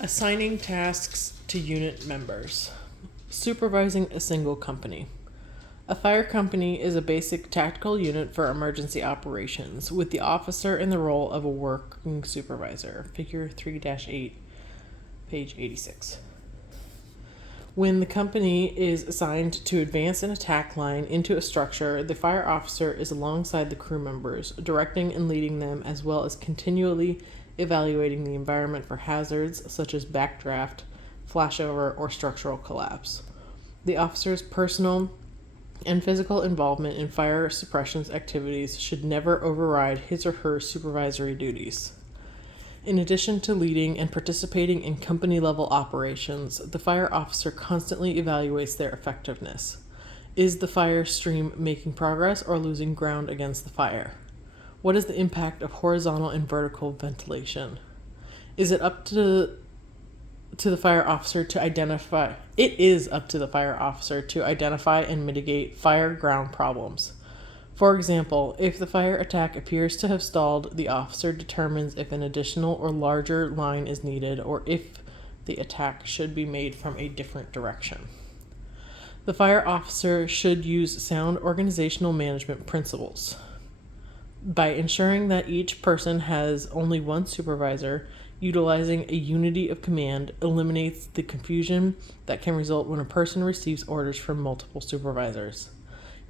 Assigning tasks to unit members. Supervising a single company. A fire company is a basic tactical unit for emergency operations, with the officer in the role of a working supervisor. Figure 3-8, page 86. When the company is assigned to advance an attack line into a structure, the fire officer is alongside the crew members, directing and leading them, as well as continually evaluating the environment for hazards such as backdraft, flashover, or structural collapse. The officer's personal and physical involvement in fire suppression activities should never override his or her supervisory duties. In addition to leading and participating in company-level operations, the fire officer constantly evaluates their effectiveness. Is the fire stream making progress or losing ground against the fire? What is the impact of horizontal and vertical ventilation? Is it up to the fire officer to identify? It is up to the fire officer to identify and mitigate fire ground problems. For example, if the fire attack appears to have stalled, the officer determines if an additional or larger line is needed or if the attack should be made from a different direction. The fire officer should use sound organizational management principles. By ensuring that each person has only one supervisor, utilizing a unity of command eliminates the confusion that can result when a person receives orders from multiple supervisors.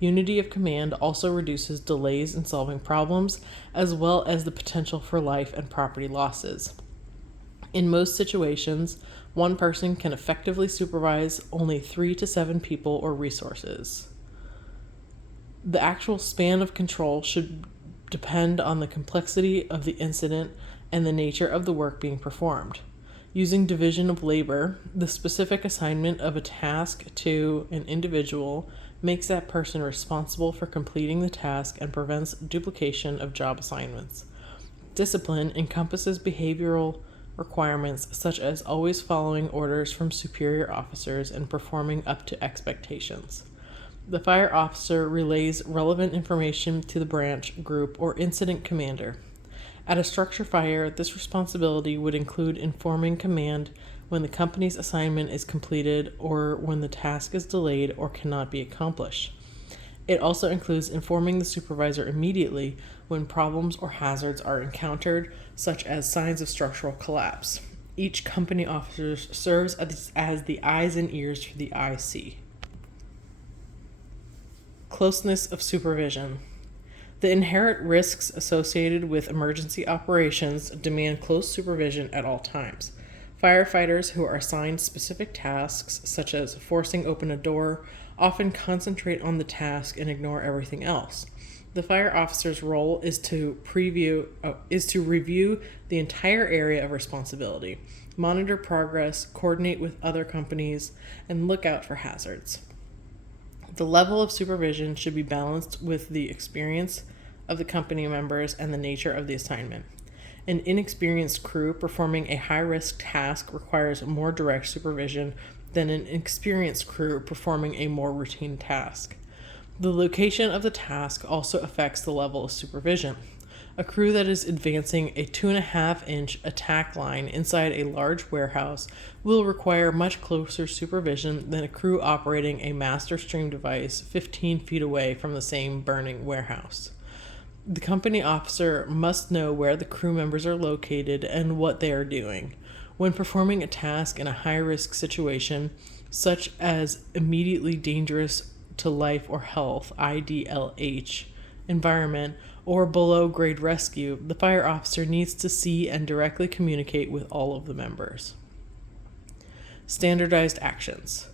Unity of command also reduces delays in solving problems, as well as the potential for life and property losses. In most situations, one person can effectively supervise only 3 to 7 people or resources. The actual span of control should depend on the complexity of the incident and the nature of the work being performed. Using division of labor, the specific assignment of a task to an individual makes that person responsible for completing the task and prevents duplication of job assignments. Discipline encompasses behavioral requirements such as always following orders from superior officers and performing up to expectations. The fire officer relays relevant information to the branch, group, or incident commander. At a structure fire, this responsibility would include informing command when the company's assignment is completed or when the task is delayed or cannot be accomplished. It also includes informing the supervisor immediately when problems or hazards are encountered, such as signs of structural collapse. Each company officer serves as the eyes and ears for the IC. Closeness of supervision. The inherent risks associated with emergency operations demand close supervision at all times. Firefighters who are assigned specific tasks, such as forcing open a door, often concentrate on the task and ignore everything else. The fire officer's role is to review the entire area of responsibility, monitor progress, coordinate with other companies, and look out for hazards. The level of supervision should be balanced with the experience of the company members and the nature of the assignment. An inexperienced crew performing a high-risk task requires more direct supervision than an experienced crew performing a more routine task. The location of the task also affects the level of supervision. A crew that is advancing a 2.5-inch attack line inside a large warehouse will require much closer supervision than a crew operating a master stream device 15 feet away from the same burning warehouse. The company officer must know where the crew members are located and what they are doing. When performing a task in a high-risk situation, such as immediately dangerous to life or health (IDLH) environment, or below-grade rescue, the fire officer needs to see and directly communicate with all of the members. Standardized actions.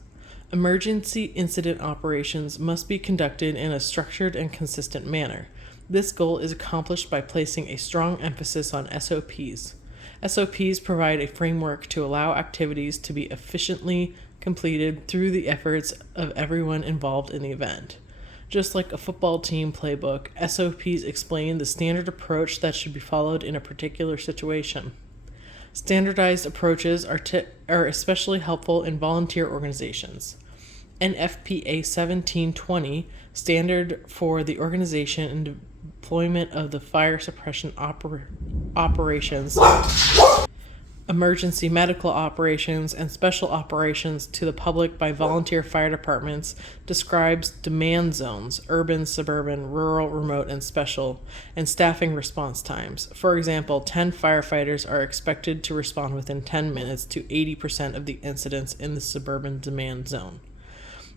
Emergency incident operations must be conducted in a structured and consistent manner. This goal is accomplished by placing a strong emphasis on SOPs. SOPs provide a framework to allow activities to be efficiently completed through the efforts of everyone involved in the event. Just like a football team playbook, SOPs explain the standard approach that should be followed in a particular situation. Standardized approaches are especially helpful in volunteer organizations. NFPA 1720, standard for the organization and deployment of the fire suppression operations, emergency medical operations, and special operations to the public by volunteer fire departments describes demand zones, urban, suburban, rural, remote, and special, and staffing response times. For example, 10 firefighters are expected to respond within 10 minutes to 80% of the incidents in the suburban demand zone.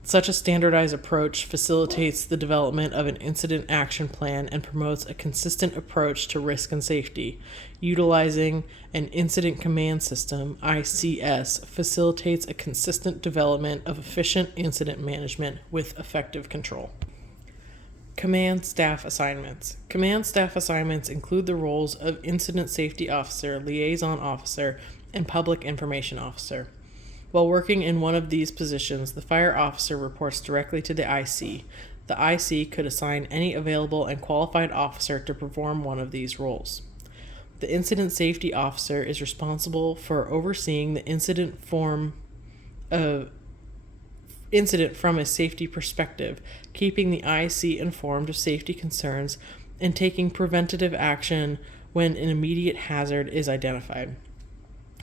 Such a standardized approach facilitates the development of an incident action plan and promotes a consistent approach to risk and safety. Utilizing an incident command system, ICS, facilitates a consistent development of efficient incident management with effective control. Command staff assignments. Command staff assignments include the roles of incident safety officer, liaison officer, and public information officer. While working in one of these positions, the fire officer reports directly to the IC. The IC could assign any available and qualified officer to perform one of these roles. The incident safety officer is responsible for overseeing the incident from a safety perspective, keeping the IC informed of safety concerns, and taking preventative action when an immediate hazard is identified.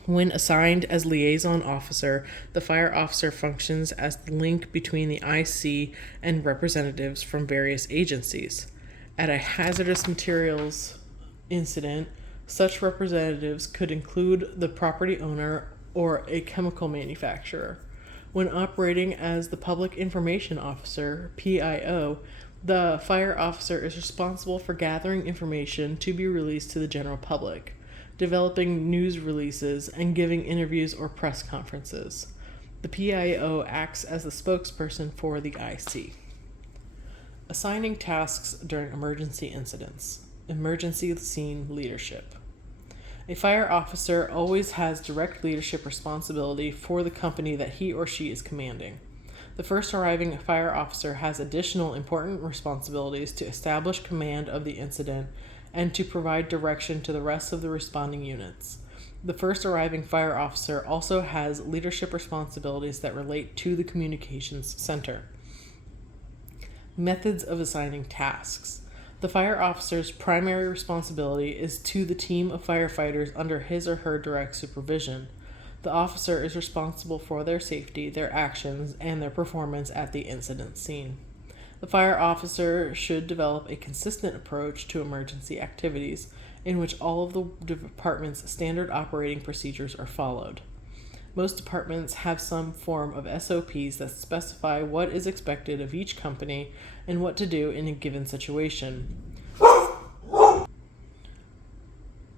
When assigned as liaison officer, the fire officer functions as the link between the IC and representatives from various agencies. At a hazardous materials incident, such representatives could include the property owner or a chemical manufacturer. When operating as the public information officer, PIO, the fire officer is responsible for gathering information to be released to the general public, developing news releases, and giving interviews or press conferences. The PIO acts as the spokesperson for the IC. Assigning tasks during emergency incidents. Emergency scene leadership. A fire officer always has direct leadership responsibility for the company that he or she is commanding. The first arriving fire officer has additional important responsibilities to establish command of the incident and to provide direction to the rest of the responding units. The first arriving fire officer also has leadership responsibilities that relate to the communications center. Methods of assigning tasks. The fire officer's primary responsibility is to the team of firefighters under his or her direct supervision. The officer is responsible for their safety, their actions, and their performance at the incident scene. The fire officer should develop a consistent approach to emergency activities in which all of the department's standard operating procedures are followed. Most departments have some form of SOPs that specify what is expected of each company and what to do in a given situation.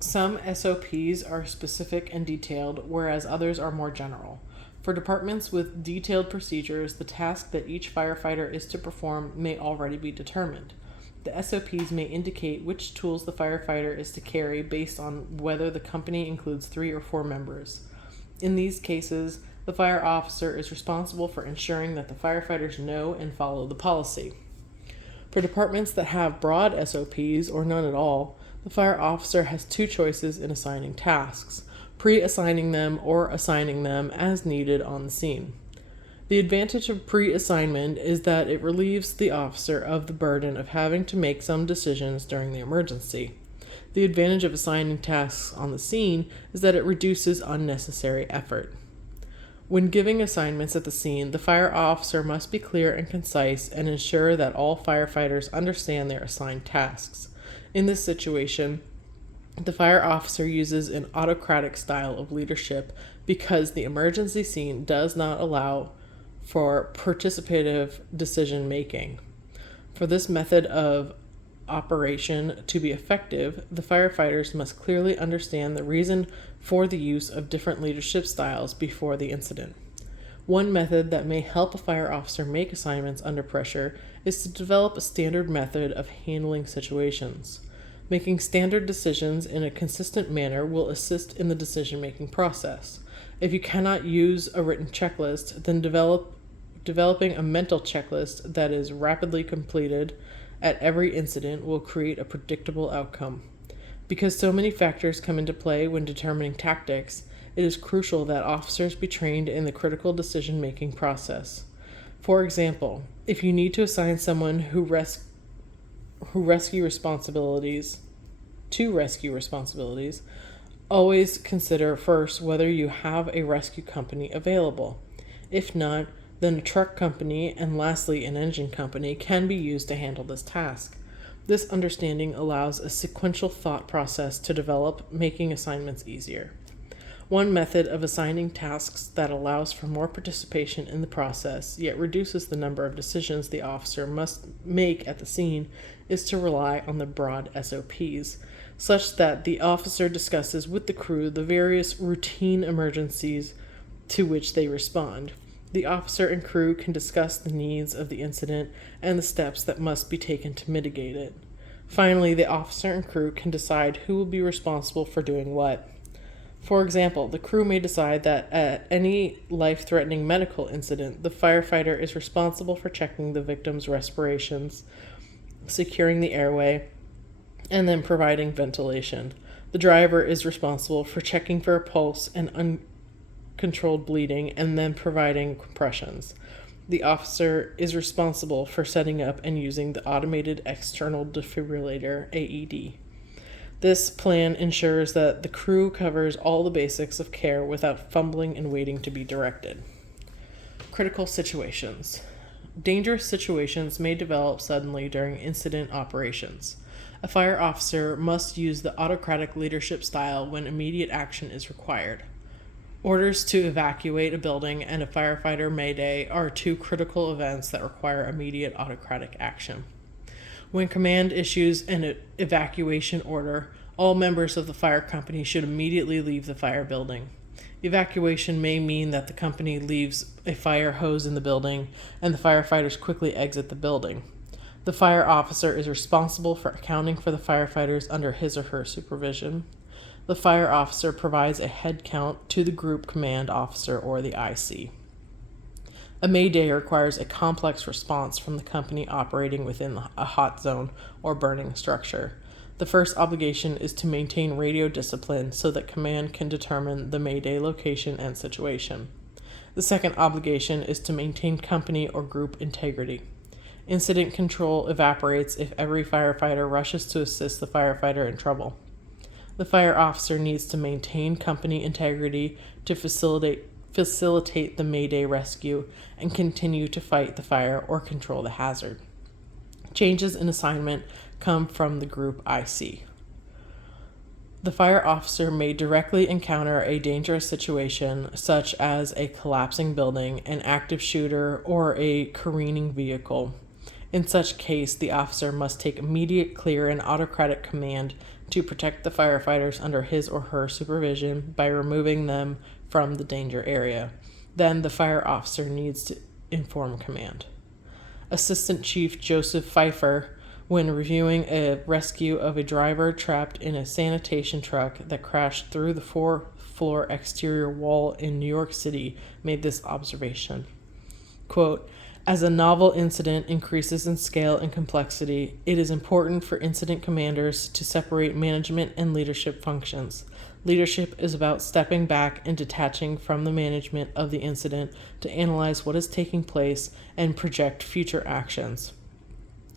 Some SOPs are specific and detailed, whereas others are more general. For departments with detailed procedures, the task that each firefighter is to perform may already be determined. The SOPs may indicate which tools the firefighter is to carry based on whether the company includes 3 or 4 members. In these cases, the fire officer is responsible for ensuring that the firefighters know and follow the policy. For departments that have broad SOPs or none at all, the fire officer has 2 choices in assigning tasks: pre-assigning them or assigning them as needed on the scene. The advantage of pre-assignment is that it relieves the officer of the burden of having to make some decisions during the emergency. The advantage of assigning tasks on the scene is that it reduces unnecessary effort. When giving assignments at the scene, the fire officer must be clear and concise and ensure that all firefighters understand their assigned tasks. In this situation, the fire officer uses an autocratic style of leadership because the emergency scene does not allow for participative decision making. For this method of operation to be effective, the firefighters must clearly understand the reason for the use of different leadership styles before the incident. One method that may help a fire officer make assignments under pressure is to develop a standard method of handling situations. Making standard decisions in a consistent manner will assist in the decision-making process. If you cannot use a written checklist, then developing a mental checklist that is rapidly completed at every incident will create a predictable outcome. Because so many factors come into play when determining tactics, it is crucial that officers be trained in the critical decision-making process. For example, if you need to assign someone to rescue responsibilities, Always consider first whether you have a rescue company available. If not, then a truck company and lastly an engine company can be used to handle this task. This understanding allows a sequential thought process to develop, making assignments easier. One method of assigning tasks that allows for more participation in the process, yet reduces the number of decisions the officer must make at the scene, is to rely on the broad SOPs, such that the officer discusses with the crew the various routine emergencies to which they respond. The officer and crew can discuss the needs of the incident and the steps that must be taken to mitigate it. Finally, the officer and crew can decide who will be responsible for doing what. For example, the crew may decide that at any life-threatening medical incident, the firefighter is responsible for checking the victim's respirations, securing the airway, and then providing ventilation. The driver is responsible for checking for a pulse and uncontrolled bleeding and then providing compressions. The officer is responsible for setting up and using the automated external defibrillator, AED. This plan ensures that the crew covers all the basics of care without fumbling and waiting to be directed. Critical situations. Dangerous situations may develop suddenly during incident operations. A fire officer must use the autocratic leadership style when immediate action is required. Orders to evacuate a building and a firefighter mayday are two critical events that require immediate autocratic action. When command issues an evacuation order, all members of the fire company should immediately leave the fire building. Evacuation may mean that the company leaves a fire hose in the building and the firefighters quickly exit the building. The fire officer is responsible for accounting for the firefighters under his or her supervision. The fire officer provides a head count to the group command officer or the IC. A mayday requires a complex response from the company operating within a hot zone or burning structure. The first obligation is to maintain radio discipline so that command can determine the mayday location and situation. The second obligation is to maintain company or group integrity. Incident control evaporates if every firefighter rushes to assist the firefighter in trouble. The fire officer needs to maintain company integrity to facilitate the mayday rescue and continue to fight the fire or control the hazard. Changes in assignment come from the group IC. The fire officer may directly encounter a dangerous situation such as a collapsing building, an active shooter, or a careening vehicle. In such case, the officer must take immediate, clear, and autocratic command to protect the firefighters under his or her supervision by removing them from the danger area. Then the fire officer needs to inform command. Assistant Chief Joseph Pfeiffer, when reviewing a rescue of a driver trapped in a sanitation truck that crashed through the 4-floor exterior wall in New York City, made this observation. Quote, "As a novel incident increases in scale and complexity, it is important for incident commanders to separate management and leadership functions. Leadership is about stepping back and detaching from the management of the incident to analyze what is taking place and project future actions.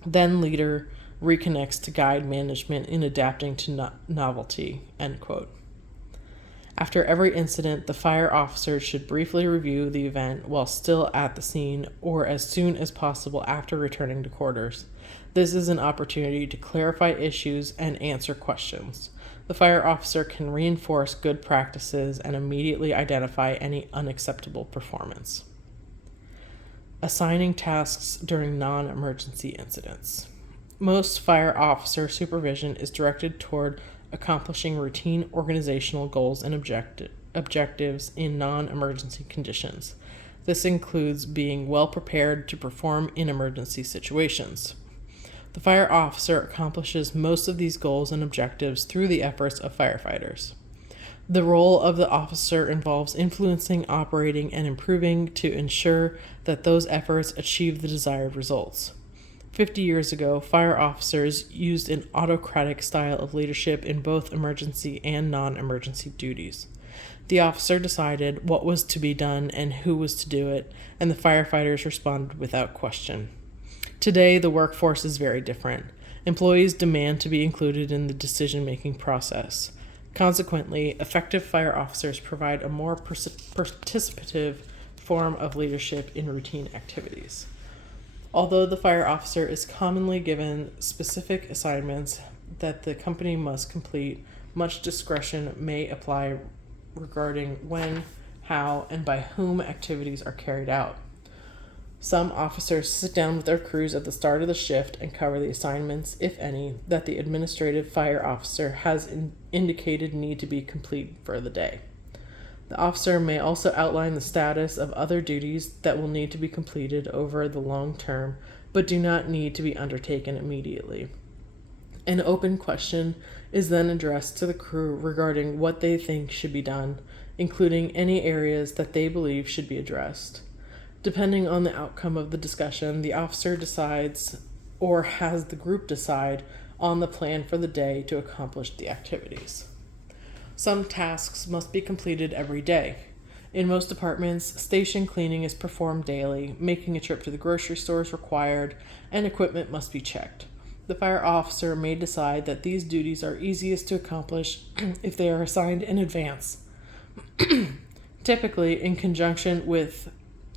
Then leader reconnects to guide management in adapting to novelty." End quote. After every incident, the fire officer should briefly review the event while still at the scene or as soon as possible after returning to quarters. This is an opportunity to clarify issues and answer questions. The fire officer can reinforce good practices and immediately identify any unacceptable performance. Assigning tasks during non-emergency incidents. Most fire officer supervision is directed toward accomplishing routine organizational goals and objectives in non-emergency conditions. This includes being well prepared to perform in emergency situations. The fire officer accomplishes most of these goals and objectives through the efforts of firefighters. The role of the officer involves influencing, operating, and improving to ensure that those efforts achieve the desired results. 50 years ago, fire officers used an autocratic style of leadership in both emergency and non-emergency duties. The officer decided what was to be done and who was to do it, and the firefighters responded without question. Today, the workforce is very different. Employees demand to be included in the decision-making process. Consequently, effective fire officers provide a more participative form of leadership in routine activities. Although the fire officer is commonly given specific assignments that the company must complete, much discretion may apply regarding when, how, and by whom activities are carried out. Some officers sit down with their crews at the start of the shift and cover the assignments, if any, that the administrative fire officer has indicated need to be complete for the day. The officer may also outline the status of other duties that will need to be completed over the long term, but do not need to be undertaken immediately. An open question is then addressed to the crew regarding what they think should be done, including any areas that they believe should be addressed. Depending on the outcome of the discussion, the officer decides or has the group decide on the plan for the day to accomplish the activities. Some tasks must be completed every day. In most departments, station cleaning is performed daily, making a trip to the grocery store is required, and equipment must be checked. The fire officer may decide that these duties are easiest to accomplish if they are assigned in advance. Typically, in conjunction with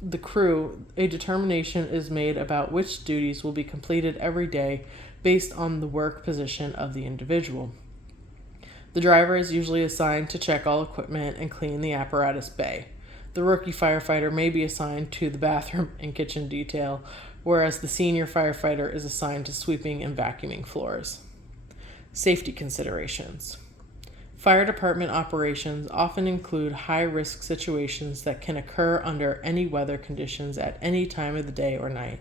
the crew, a determination is made about which duties will be completed every day based on the work position of the individual. The driver is usually assigned to check all equipment and clean the apparatus bay. The rookie firefighter may be assigned to the bathroom and kitchen detail, whereas the senior firefighter is assigned to sweeping and vacuuming floors. Safety considerations. Fire department operations often include high-risk situations that can occur under any weather conditions at any time of the day or night.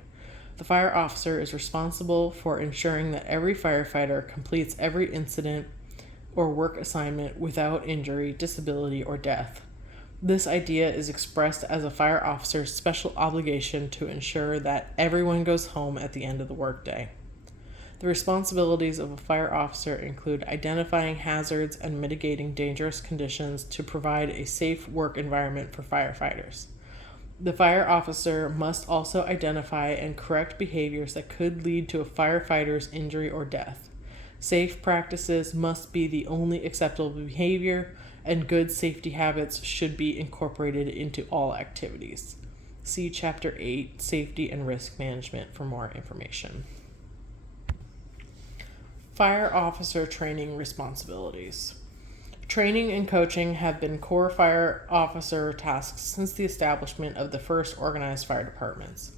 The fire officer is responsible for ensuring that every firefighter completes every incident or work assignment without injury, disability, or death. This idea is expressed as a fire officer's special obligation to ensure that everyone goes home at the end of the workday. The responsibilities of a fire officer include identifying hazards and mitigating dangerous conditions to provide a safe work environment for firefighters. The fire officer must also identify and correct behaviors that could lead to a firefighter's injury or death. Safe practices must be the only acceptable behavior, and good safety habits should be incorporated into all activities. See Chapter 8, Safety and Risk Management for more information. Fire officer training responsibilities. Training and coaching have been core fire officer tasks since the establishment of the first organized fire departments.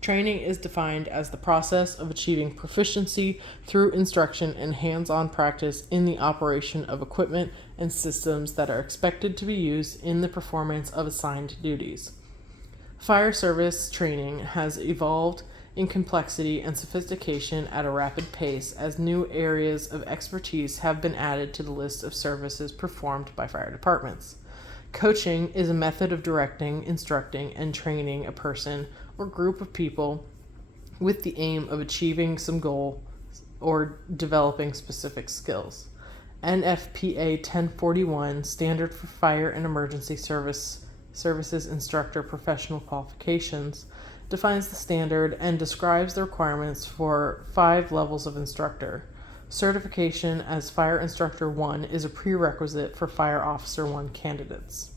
Training is defined as the process of achieving proficiency through instruction and hands-on practice in the operation of equipment and systems that are expected to be used in the performance of assigned duties. Fire service training has evolved in complexity and sophistication at a rapid pace as new areas of expertise have been added to the list of services performed by fire departments. Coaching is a method of directing, instructing, and training a person or group of people with the aim of achieving some goal or developing specific skills. NFPA 1041, Standard for Fire and Emergency Services Instructor Professional Qualifications, defines the standard and describes the requirements for 5 levels of instructor. Certification as Fire Instructor 1 is a prerequisite for Fire Officer 1 candidates.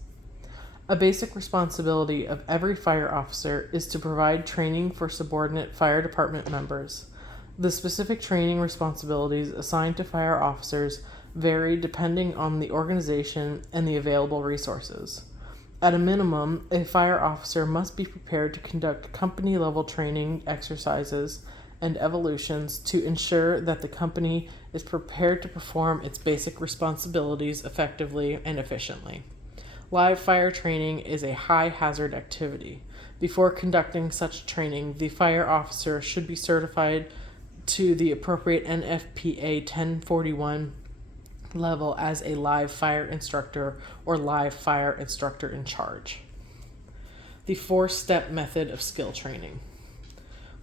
A basic responsibility of every fire officer is to provide training for subordinate fire department members. The specific training responsibilities assigned to fire officers vary depending on the organization and the available resources. At a minimum, a fire officer must be prepared to conduct company-level training exercises and evolutions to ensure that the company is prepared to perform its basic responsibilities effectively and efficiently. Live fire training is a high-hazard activity. Before conducting such training, the fire officer should be certified to the appropriate NFPA 1041 level as a live fire instructor or live fire instructor in charge. The 4-step method of skill training.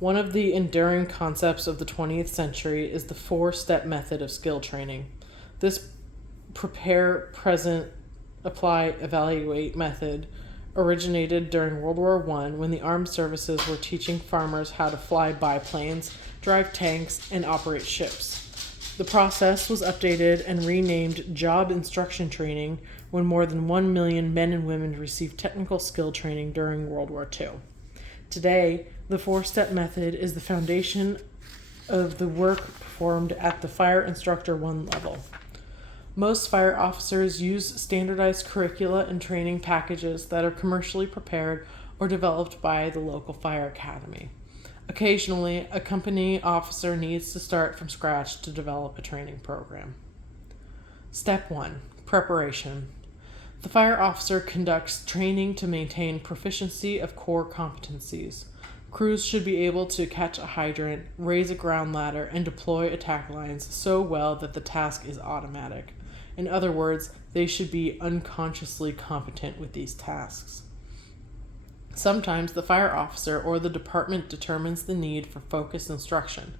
One of the enduring concepts of the 20th century is the 4-step method of skill training. This prepare, present, apply, evaluate method originated during World War I when the armed services were teaching farmers how to fly biplanes, drive tanks, and operate ships. The process was updated and renamed Job Instruction Training when more than 1 million men and women received technical skill training during World War II. Today, the four-step method is the foundation of the work performed at the Fire Instructor 1 level. Most fire officers use standardized curricula and training packages that are commercially prepared or developed by the local fire academy. Occasionally, a company officer needs to start from scratch to develop a training program. Step 1. Preparation. The fire officer conducts training to maintain proficiency of core competencies. Crews should be able to catch a hydrant, raise a ground ladder, and deploy attack lines so well that the task is automatic. In other words, they should be unconsciously competent with these tasks. Sometimes the fire officer or the department determines the need for focused instruction.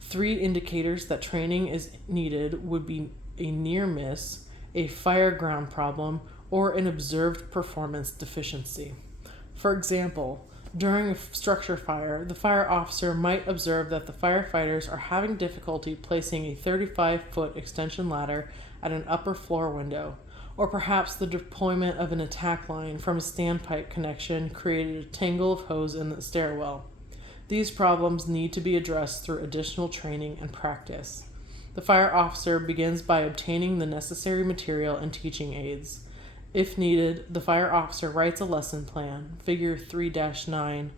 3 indicators that training is needed would be a near miss, a fire ground problem, or an observed performance deficiency. For example, during a structure fire, the fire officer might observe that the firefighters are having difficulty placing a 35-foot extension ladder at an upper floor window, or perhaps the deployment of an attack line from a standpipe connection created a tangle of hose in the stairwell. These problems need to be addressed through additional training and practice. The fire officer begins by obtaining the necessary material and teaching aids. If needed, the fire officer writes a lesson plan, figure 3-9,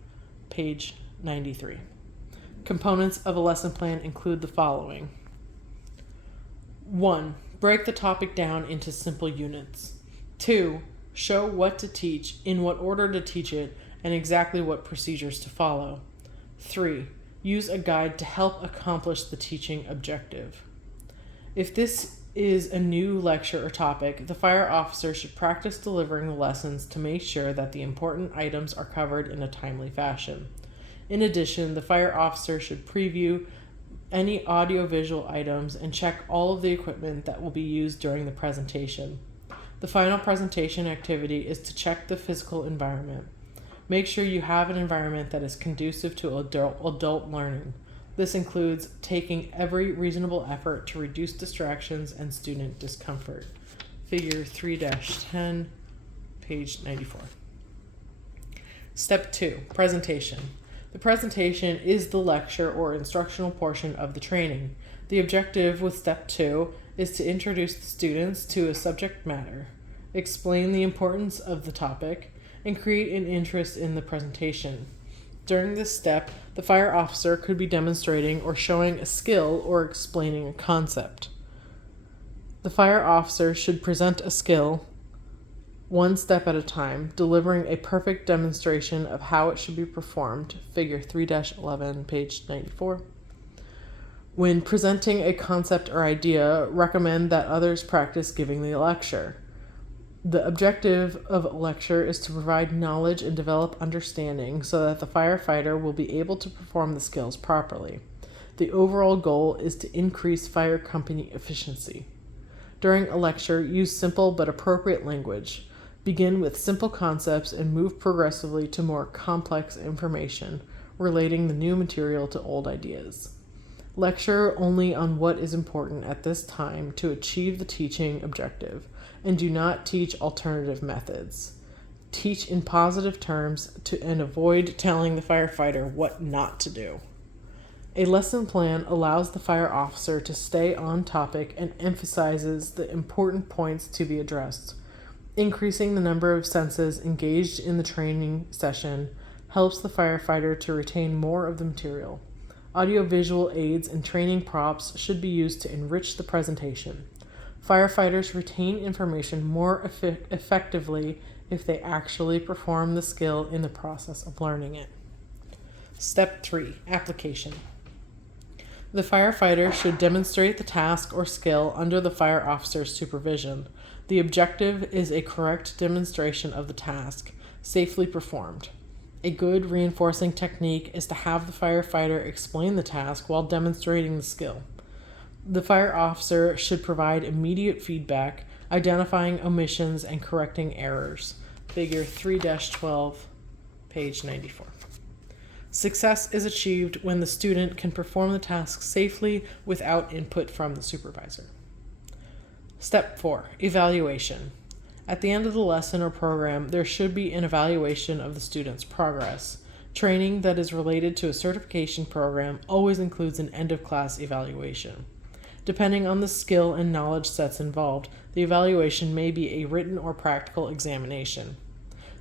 page 93. Components of a lesson plan include the following. 1. Break the topic down into simple units. 2. Show what to teach, in what order to teach it, and exactly what procedures to follow. 3. Use a guide to help accomplish the teaching objective. If this is a new lecture or topic, the fire officer should practice delivering the lessons to make sure that the important items are covered in a timely fashion. In addition, the fire officer should preview any audio-visual items and check all of the equipment that will be used during the presentation. The final presentation activity is to check the physical environment. Make sure you have an environment that is conducive to adult learning. This includes taking every reasonable effort to reduce distractions and student discomfort. Figure 3-10, page 94. Step 2, presentation. The presentation is the lecture or instructional portion of the training. The objective with Step 2 is to introduce the students to a subject matter, explain the importance of the topic, and create an interest in the presentation. During this step, the fire officer could be demonstrating or showing a skill or explaining a concept. The fire officer should present a skill one step at a time, delivering a perfect demonstration of how it should be performed. Figure 3-11, page 94. When presenting a concept or idea, recommend that others practice giving the lecture. The objective of a lecture is to provide knowledge and develop understanding so that the firefighter will be able to perform the skills properly. The overall goal is to increase fire company efficiency. During a lecture, use simple but appropriate language. Begin with simple concepts and move progressively to more complex information, relating the new material to old ideas. Lecture only on what is important at this time to achieve the teaching objective, and do not teach alternative methods. Teach in positive terms and avoid telling the firefighter what not to do. A lesson plan allows the fire officer to stay on topic and emphasizes the important points to be addressed. Increasing the number of senses engaged in the training session helps the firefighter to retain more of the material. Audiovisual aids and training props should be used to enrich the presentation. Firefighters retain information more effectively if they actually perform the skill in the process of learning it. Step 3, application. The firefighter should demonstrate the task or skill under the fire officer's supervision. The objective is a correct demonstration of the task, safely performed. A good reinforcing technique is to have the firefighter explain the task while demonstrating the skill. The fire officer should provide immediate feedback, identifying omissions and correcting errors. Figure 3-12, page 94. Success is achieved when the student can perform the task safely without input from the supervisor. Step 4. Evaluation. At the end of the lesson or program, there should be an evaluation of the student's progress. Training that is related to a certification program always includes an end-of-class evaluation. Depending on the skill and knowledge sets involved, the evaluation may be a written or practical examination.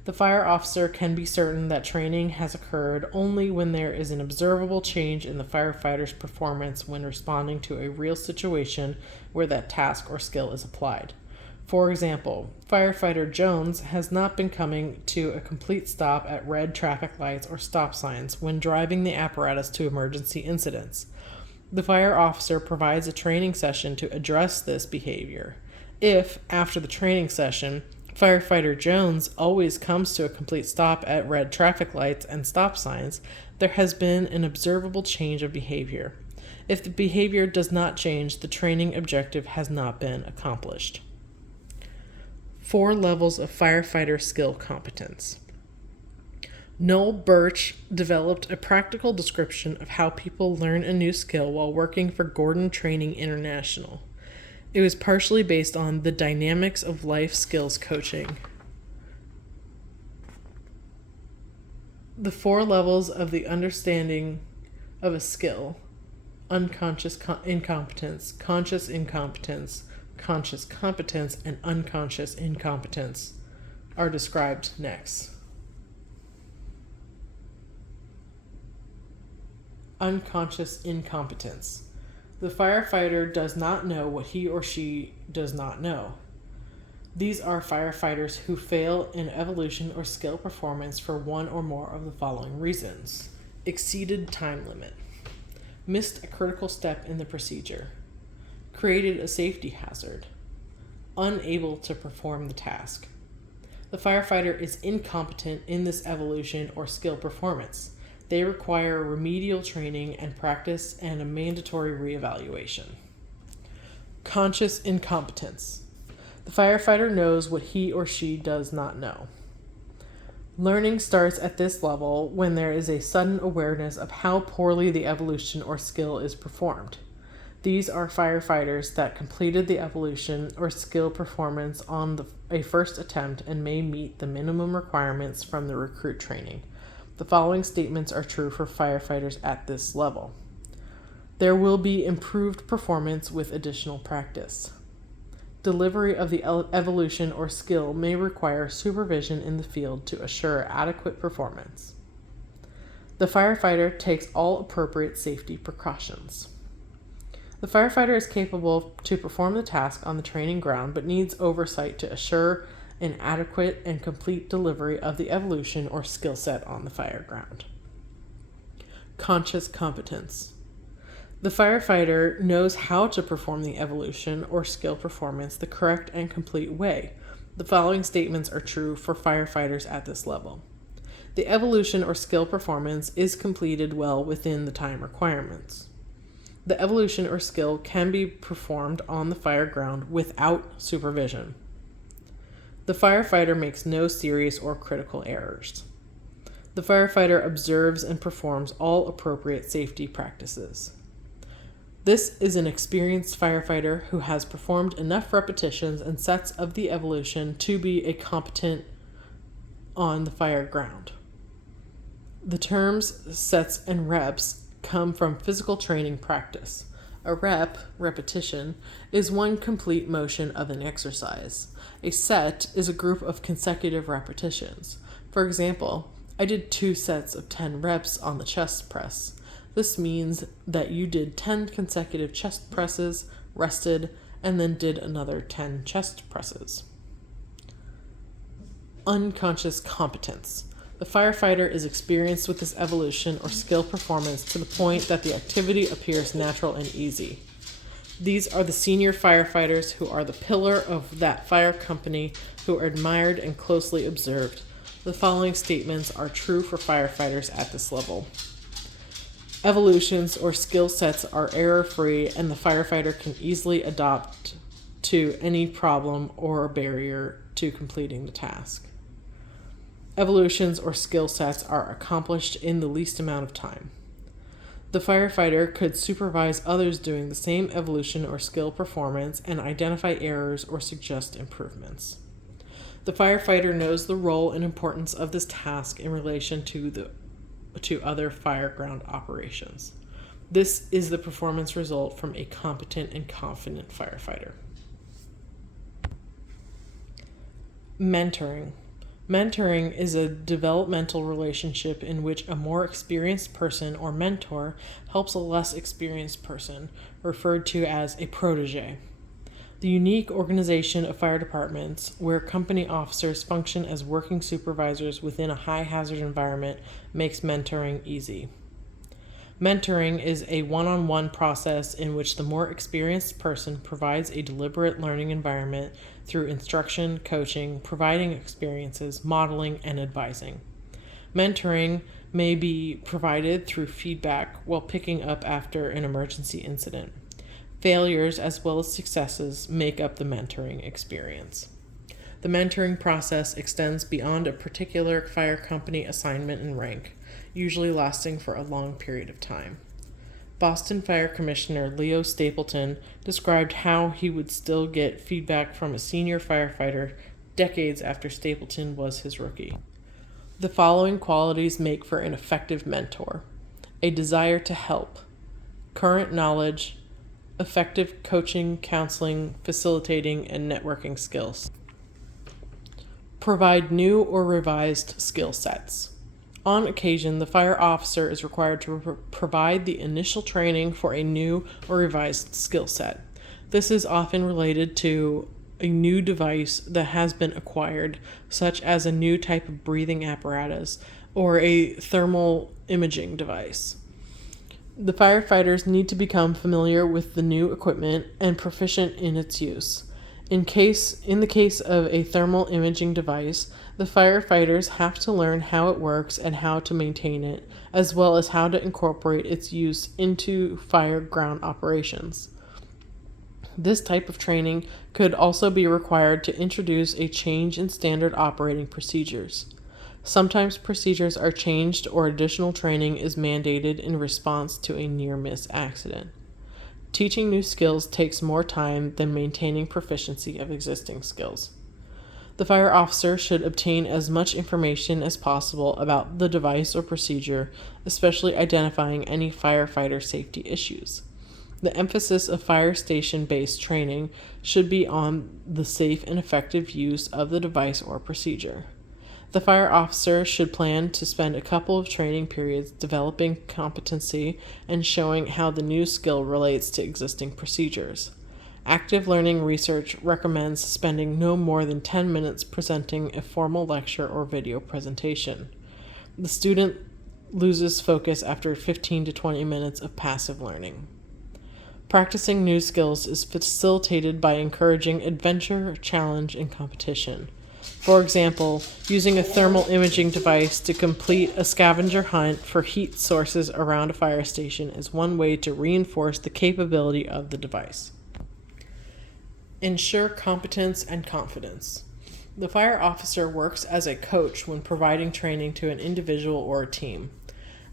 The fire officer can be certain that training has occurred only when there is an observable change in the firefighter's performance when responding to a real situation where that task or skill is applied. For example, firefighter Jones has not been coming to a complete stop at red traffic lights or stop signs when driving the apparatus to emergency incidents. The fire officer provides a training session to address this behavior. If, after the training session, firefighter Jones always comes to a complete stop at red traffic lights and stop signs, there has been an observable change of behavior. If the behavior does not change, the training objective has not been accomplished. 4 levels of firefighter skill competence. Noel Birch developed a practical description of how people learn a new skill while working for Gordon Training International. It was partially based on the dynamics of life skills coaching. The 4 levels of the understanding of a skill: unconscious incompetence, conscious incompetence, conscious competence, and unconscious incompetence are described next. Unconscious incompetence. The firefighter does not know what he or she does not know. These are firefighters who fail in evolution or skill performance for one or more of the following reasons: exceeded time limit, missed a critical step in the procedure, created a safety hazard, unable to perform the task. The firefighter is incompetent in this evolution or skill performance. They require remedial training and practice and a mandatory reevaluation. Conscious incompetence. The firefighter knows what he or she does not know. Learning starts at this level when there is a sudden awareness of how poorly the evolution or skill is performed. These are firefighters that completed the evolution or skill performance on a first attempt and may meet the minimum requirements from the recruit training. The following statements are true for firefighters at this level. There will be improved performance with additional practice. Delivery of the evolution or skill may require supervision in the field to assure adequate performance. The firefighter takes all appropriate safety precautions. The firefighter is capable to perform the task on the training ground but needs oversight to assure an adequate and complete delivery of the evolution or skill set on the fire ground. Conscious competence. The firefighter knows how to perform the evolution or skill performance the correct and complete way. The following statements are true for firefighters at this level. The evolution or skill performance is completed well within the time requirements. The evolution or skill can be performed on the fire ground without supervision. The firefighter makes no serious or critical errors. The firefighter observes and performs all appropriate safety practices. This is an experienced firefighter who has performed enough repetitions and sets of the evolution to be a competent on the fire ground. The terms sets and reps come from physical training practice. A rep, repetition, is one complete motion of an exercise. A set is a group of consecutive repetitions. For example, I did 2 sets of 10 reps on the chest press. This means that you did 10 consecutive chest presses, rested, and then did another 10 chest presses. Unconscious competence. The firefighter is experienced with this evolution or skill performance to the point that the activity appears natural and easy. These are the senior firefighters who are the pillar of that fire company, who are admired and closely observed. The following statements are true for firefighters at this level. Evolutions or skill sets are error-free, and the firefighter can easily adapt to any problem or barrier to completing the task. evolutions or skill sets are accomplished in the least amount of time. The firefighter could supervise others doing the same evolution or skill performance and identify errors or suggest improvements. The firefighter knows the role and importance of this task in relation to other fireground operations. This is the performance result from a competent and confident firefighter. Mentoring. Mentoring is a developmental relationship in which a more experienced person or mentor helps a less experienced person, referred to as a protege. The unique organization of fire departments, where company officers function as working supervisors within a high-hazard environment, makes mentoring easy. Mentoring is a one-on-one process in which the more experienced person provides a deliberate learning environment through instruction, coaching, providing experiences, modeling, and advising. Mentoring may be provided through feedback while picking up after an emergency incident. Failures as well as successes make up the mentoring experience. The mentoring process extends beyond a particular fire company assignment and rank, usually lasting for a long period of time. Boston Fire Commissioner Leo Stapleton described how he would still get feedback from a senior firefighter decades after Stapleton was his rookie. The following qualities make for an effective mentor: a desire to help, current knowledge, effective coaching, counseling, facilitating, and networking skills. Provide new or revised skill sets. On occasion, the fire officer is required to provide the initial training for a new or revised skill set. This is often related to a new device that has been acquired, such as a new type of breathing apparatus or a thermal imaging device. The firefighters need to become familiar with the new equipment and proficient in its use. In the case of a thermal imaging device, the firefighters have to learn how it works and how to maintain it, as well as how to incorporate its use into fireground operations. This type of training could also be required to introduce a change in standard operating procedures. Sometimes procedures are changed or additional training is mandated in response to a near-miss accident. Teaching new skills takes more time than maintaining proficiency of existing skills. The fire officer should obtain as much information as possible about the device or procedure, especially identifying any firefighter safety issues. The emphasis of fire station-based training should be on the safe and effective use of the device or procedure. The fire officer should plan to spend a couple of training periods developing competency and showing how the new skill relates to existing procedures. Active learning research recommends spending no more than 10 minutes presenting a formal lecture or video presentation. The student loses focus after 15 to 20 minutes of passive learning. Practicing new skills is facilitated by encouraging adventure, challenge, and competition. For example, using a thermal imaging device to complete a scavenger hunt for heat sources around a fire station is one way to reinforce the capability of the device. Ensure competence and confidence. The fire officer works as a coach when providing training to an individual or a team.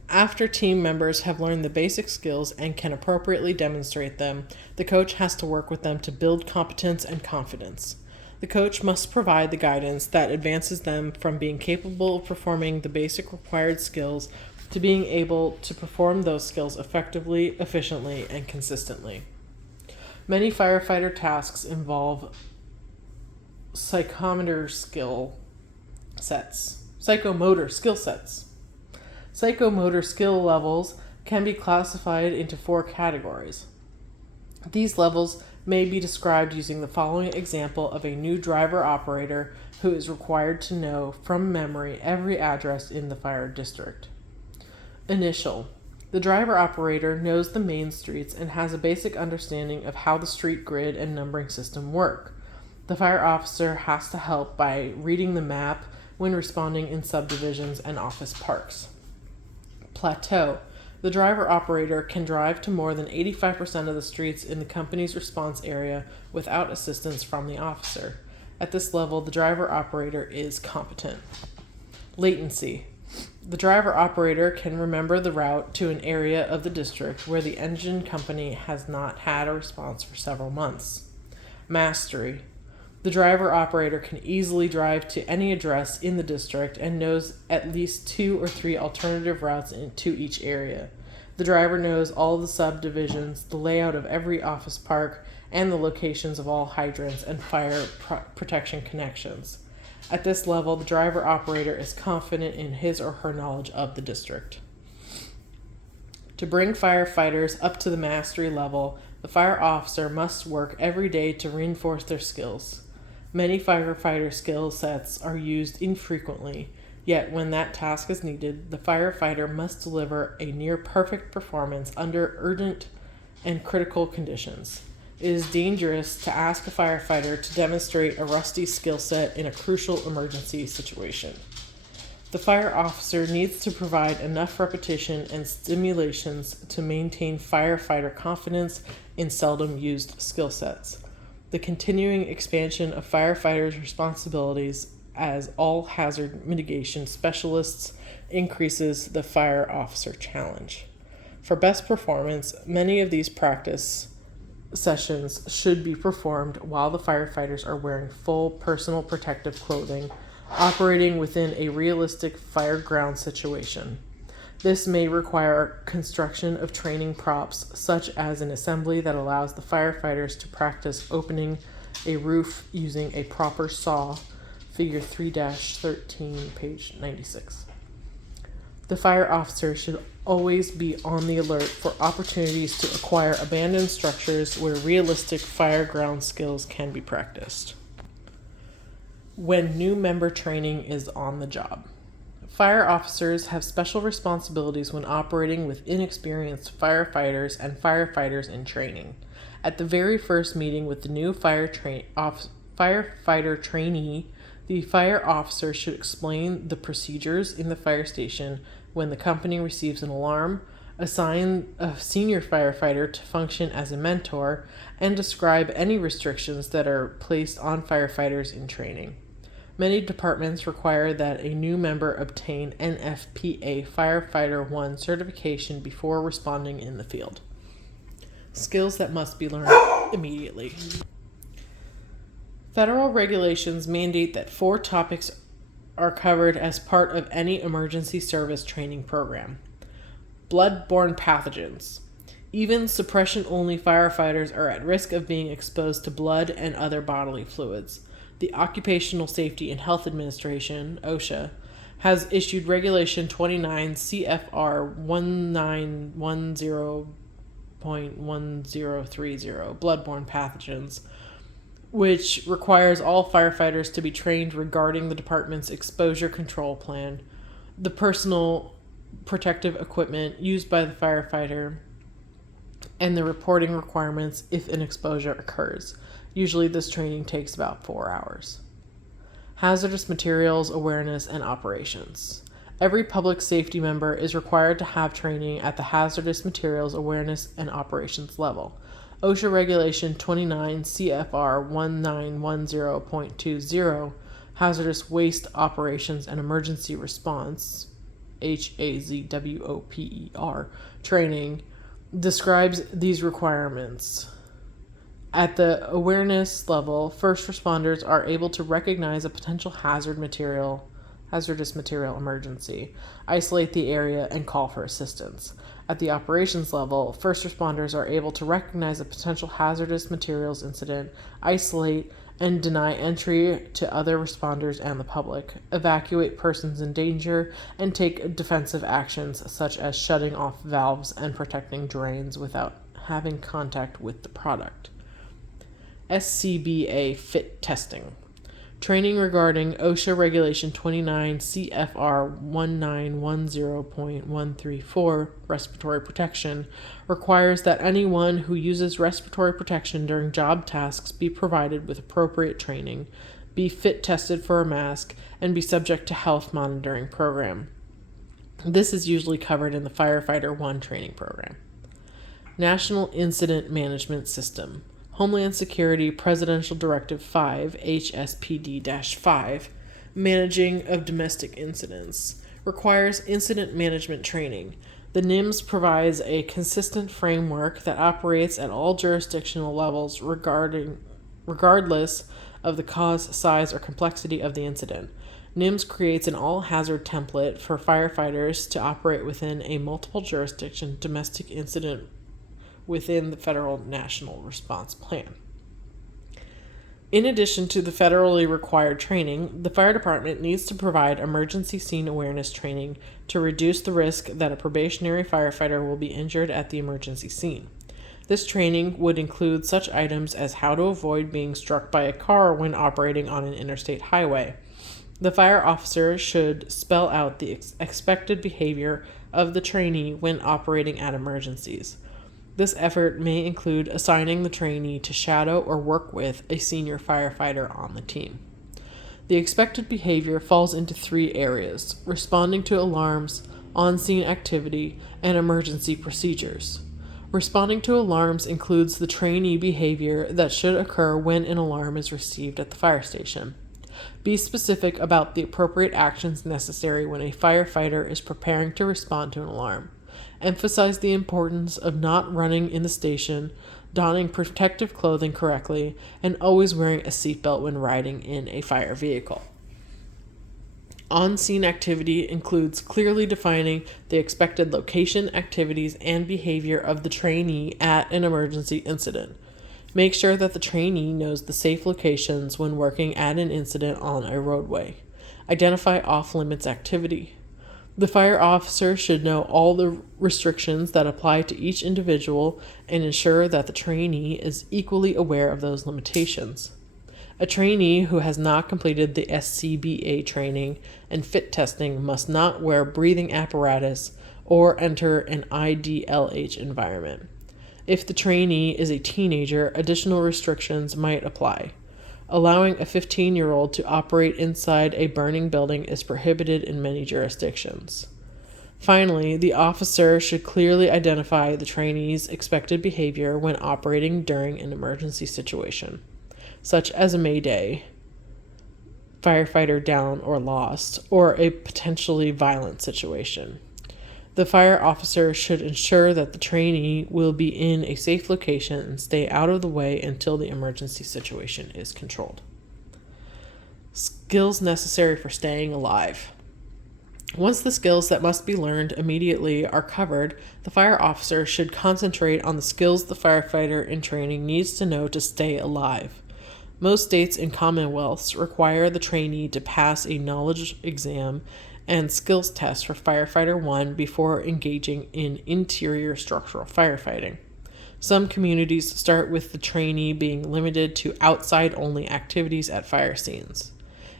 After team members have learned the basic skills and can appropriately demonstrate them, the coach has to work with them to build competence and confidence. The coach must provide the guidance that advances them from being capable of performing the basic required skills to being able to perform those skills effectively, efficiently, and consistently. Many firefighter tasks involve psychomotor skill sets. Psychomotor skill levels can be classified into 4 categories. These levels may be described using the following example of a new driver operator who is required to know from memory every address in the fire district. Initial. The driver operator knows the main streets and has a basic understanding of how the street grid and numbering system work. The fire officer has to help by reading the map when responding in subdivisions and office parks. Plateau. The driver operator can drive to more than 85% of the streets in the company's response area without assistance from the officer. At this level, the driver operator is competent. Latency. The driver operator can remember the route to an area of the district where the engine company has not had a response for several months. Mastery. The driver operator can easily drive to any address in the district and knows at least 2 or 3 alternative routes into each area. The driver knows all the subdivisions, the layout of every office park, and the locations of all hydrants and fire protection connections. At this level, the driver operator is confident in his or her knowledge of the district. To bring firefighters up to the mastery level, the fire officer must work every day to reinforce their skills. Many firefighter skill sets are used infrequently, yet when that task is needed, the firefighter must deliver a near-perfect performance under urgent and critical conditions. It is dangerous to ask a firefighter to demonstrate a rusty skill set in a crucial emergency situation. The fire officer needs to provide enough repetition and stimulations to maintain firefighter confidence in seldom used skill sets. The continuing expansion of firefighters' responsibilities as all hazard mitigation specialists increases the fire officer challenge. For best performance, many of these practice sessions should be performed while the firefighters are wearing full personal protective clothing, operating within a realistic fire ground situation. This may require construction of training props, such as an assembly that allows the firefighters to practice opening a roof using a proper saw, figure 3-13, page 96. The fire officer should always be on the alert for opportunities to acquire abandoned structures where realistic fire ground skills can be practiced. When new member training is on the job. Fire officers have special responsibilities when operating with inexperienced firefighters and firefighters in training. At the very first meeting with the new firefighter trainee, the fire officer should explain the procedures in the fire station when the company receives an alarm, assign a senior firefighter to function as a mentor, and describe any restrictions that are placed on firefighters in training. Many departments require that a new member obtain NFPA Firefighter 1 certification before responding in the field. Skills that must be learned immediately. Federal regulations mandate that 4 topics are covered as part of any emergency service training program. Blood-borne pathogens. Even suppression-only firefighters are at risk of being exposed to blood and other bodily fluids. The Occupational Safety and Health Administration, OSHA, has issued Regulation 29 CFR 1910.1030, blood-borne pathogens, which requires all firefighters to be trained regarding the department's exposure control plan, the personal protective equipment used by the firefighter, and the reporting requirements if an exposure occurs. Usually this training takes about 4 hours. Hazardous materials awareness and operations. Every public safety member is required to have training at the hazardous materials awareness and operations level. OSHA Regulation 29 CFR 1910.20, Hazardous Waste Operations and Emergency Response, HAZWOPER, training, describes these requirements. At the awareness level, first responders are able to recognize a potential hazardous material emergency, isolate the area, and call for assistance. At the operations level, first responders are able to recognize a potential hazardous materials incident, isolate and deny entry to other responders and the public, evacuate persons in danger, and take defensive actions such as shutting off valves and protecting drains without having contact with the product. SCBA fit testing. Training regarding OSHA Regulation 29 CFR 1910.134, respiratory protection, requires that anyone who uses respiratory protection during job tasks be provided with appropriate training, be fit tested for a mask, and be subject to health monitoring program. This is usually covered in the Firefighter 1 training program. National Incident Management System. Homeland Security Presidential Directive 5, HSPD-5, Managing of domestic incidents requires incident management training. The NIMS provides a consistent framework that operates at all jurisdictional levels regardless of the cause, size, or complexity of the incident. NIMS creates an all-hazard template for firefighters to operate within a multiple jurisdiction domestic incident within the Federal National Response Plan. In addition to the federally required training, the fire department needs to provide emergency scene awareness training to reduce the risk that a probationary firefighter will be injured at the emergency scene. This training would include such items as how to avoid being struck by a car when operating on an interstate highway. The fire officer should spell out the expected behavior of the trainee when operating at emergencies. This effort may include assigning the trainee to shadow or work with a senior firefighter on the team. The expected behavior falls into 3 areas: responding to alarms, on-scene activity, and emergency procedures. Responding to alarms includes the trainee behavior that should occur when an alarm is received at the fire station. Be specific about the appropriate actions necessary when a firefighter is preparing to respond to an alarm. Emphasize the importance of not running in the station, donning protective clothing correctly, and always wearing a seatbelt when riding in a fire vehicle. On-scene activity includes clearly defining the expected location, activities, and behavior of the trainee at an emergency incident. Make sure that the trainee knows the safe locations when working at an incident on a roadway. Identify off-limits activity. The fire officer should know all the restrictions that apply to each individual and ensure that the trainee is equally aware of those limitations. A trainee who has not completed the SCBA training and fit testing must not wear breathing apparatus or enter an IDLH environment. If the trainee is a teenager, additional restrictions might apply. Allowing a 15-year-old to operate inside a burning building is prohibited in many jurisdictions. Finally, the officer should clearly identify the trainee's expected behavior when operating during an emergency situation, such as a mayday, firefighter down or lost, or a potentially violent situation. The fire officer should ensure that the trainee will be in a safe location and stay out of the way until the emergency situation is controlled. Skills necessary for staying alive. Once the skills that must be learned immediately are covered, the fire officer should concentrate on the skills the firefighter in training needs to know to stay alive. Most states and commonwealths require the trainee to pass a knowledge exam and skills test for firefighter 1 before engaging in interior structural firefighting. Some communities start with the trainee being limited to outside-only activities at fire scenes.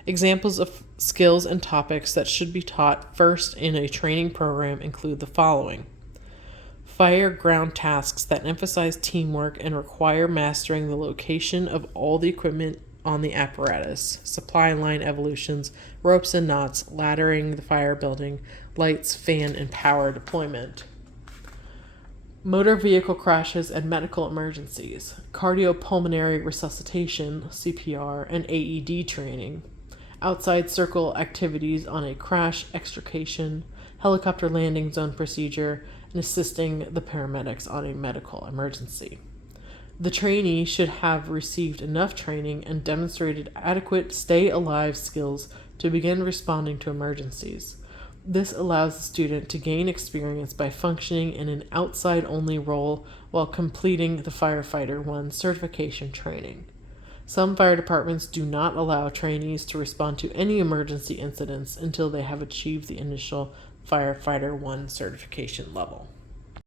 Examples of skills and topics that should be taught first in a training program include the following: fire ground tasks that emphasize teamwork and require mastering the location of all the equipment on the apparatus, supply line evolutions, ropes and knots, laddering the fire building, lights, fan, and power deployment. Motor vehicle crashes and medical emergencies, cardiopulmonary resuscitation, CPR, and AED training, outside circle activities on a crash extrication, helicopter landing zone procedure, and assisting the paramedics on a medical emergency. The trainee should have received enough training and demonstrated adequate stay-alive skills to begin responding to emergencies. This allows the student to gain experience by functioning in an outside-only role while completing the Firefighter 1 certification training. Some fire departments do not allow trainees to respond to any emergency incidents until they have achieved the initial Firefighter 1 certification level.